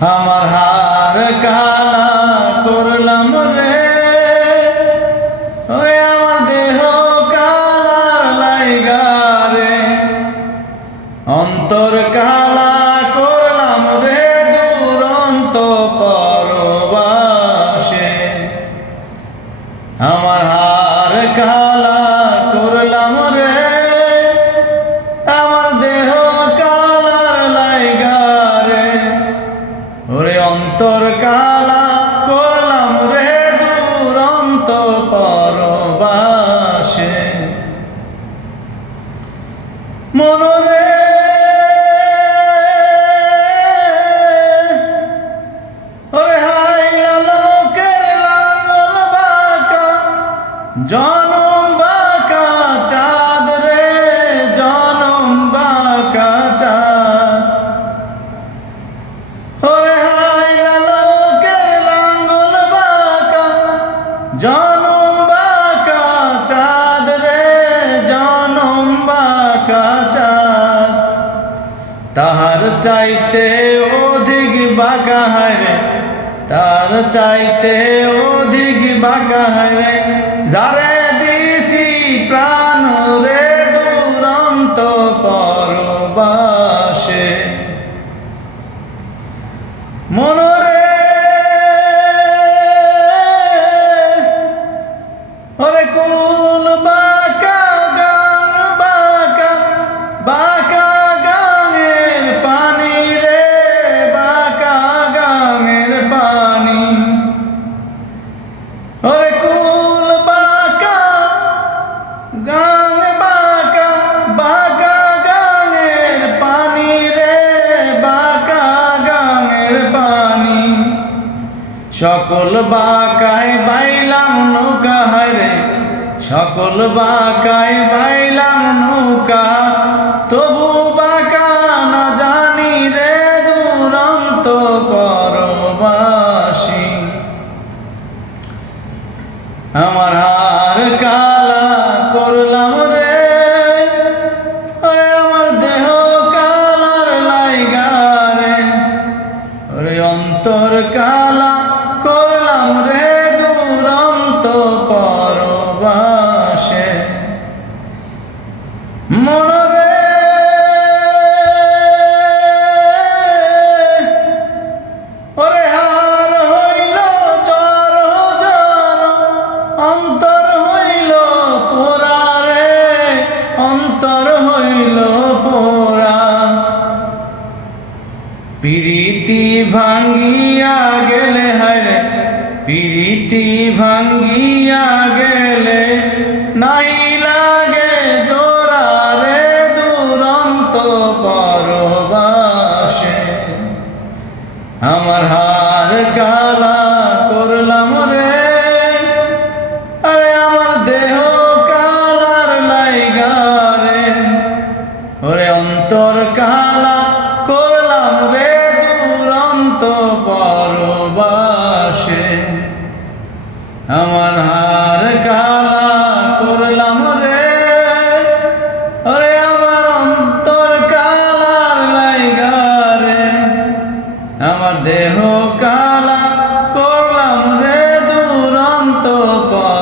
আমার হার কালা করলাম রে। ওই আমার দেহ কালার লাইগা রে। অন্তর কালা করলাম রে দুরন্ত পরবাসে। আমার হার কালা জনম বাঁকা চাঁদ রে, জনম বাঁকা চাঁদ। ওরে হাইলা লোকের লাঙ্গল বাঁকা। জনম বাঁকা চাঁদ রে, জনম বাঁকা চাঁদ। তাহার চাইতে অধিক বাঁকা হায় তার চাইতে অধিক বাগারে যারে দিছি প্রাণ রে দুরন্ত পরবাসে। মনরে সকল বাকায় বাইলাম নৌকা হায়রে সকল বাকায় বাইলাম নৌকা, তবু বাঁকা না জানি রে দুরন্ত পরবাসী আমার হইল পোরা পিরিতি ভাঙ্গিয়া গেলে হায় পিরিতি ভাঙ্গিয়া গেলে নাই লাগে জোরা দুরন্ত পরবাসে। আমার হার কালা ভালোবাসে। আমার হার কালা করলাম রে। আমার অন্তর কালার লাইগা রে। আমার দেহ কালা করলাম রে। দুরন্ত পা